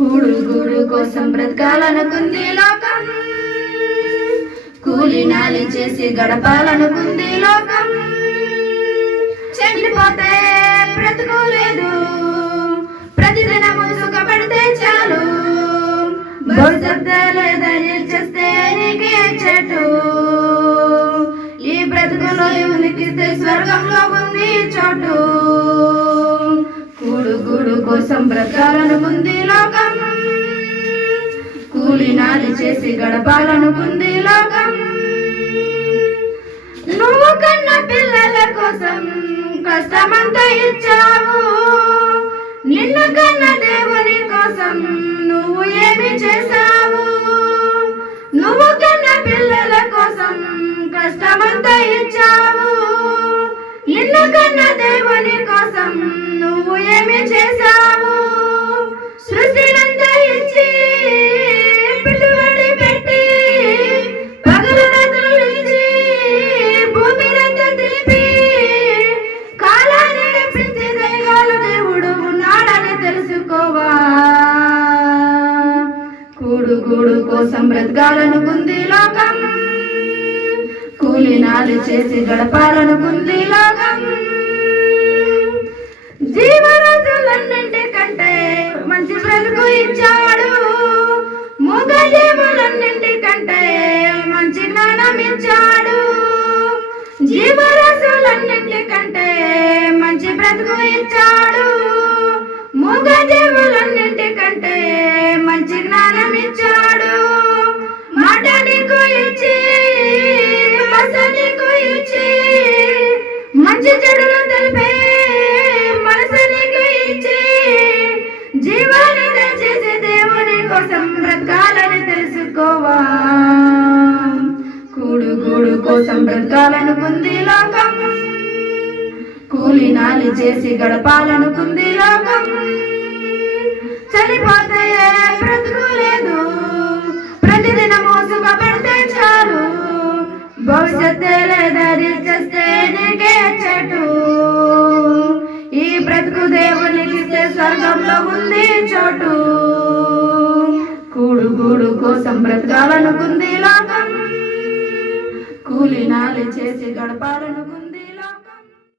కూడు గూడు కోసం బ్రతకాలనుకుంది లోకం. కూలి నాలి చేసి గడపాలనుకుంది లోకం. చెడిపోతే బ్రతుకోలేదు. ప్రతిదినము సుఖపడితే చాలు. భవిష్యత్తు లేదని చేస్తే నీకే చెట్టు ఈ బ్రతుకులో ఉనికిస్తే స్వర్గంలో ఉంది చోటు. కూడు గూడు కోసం బ్రతకాలనుకుంది కూలి చేసి గడపాలనుకుంది లోకం నువ్వు కన్న పిల్లల కోసం కష్టమంతా ఇచ్చావు. నిన్ను కన్న దేవుని కోసం నువ్వు ఏమి చేశావు? నువ్వు కన్న పిల్లల కోసం కష్టమంతా ఇచ్చావు. నిన్ను కన్న దేవుని కోసం నువ్వు ఏమి చేశావు? కూడు కోసం బ్రతకాలనుకుంది లోకం. కూలినాలు చేసి గడపాలనుకుంది లోకం. జీవరాజులన్నింటి కంటే మంచి బ్రతుకు ఇచ్చాడు. మూగజీవులన్నింటి కంటే మంచి జ్ఞానం ఇచ్చాడు. జీవరాశులన్నింటి కంటే మంచి బ్రతుకు ఇచ్చాడు. మూగ తెలుసుకోవా? కూడు గూడు కోసం బ్రతకాలనుకుంది లోకం. కూలి నాలి చేసి గడపాలనుకుంది లోకం. చనిపోతే బ్రతుకు లేదు ప్రతిదినము సుఖపడితే చాలు. భవిష్యత్తు లేదని చేస్తే నీకే చెట్టు కోసం బ్రతకాలనుకుంది లోకం. కూలి నాలి చేసి గడపాలనుకుంది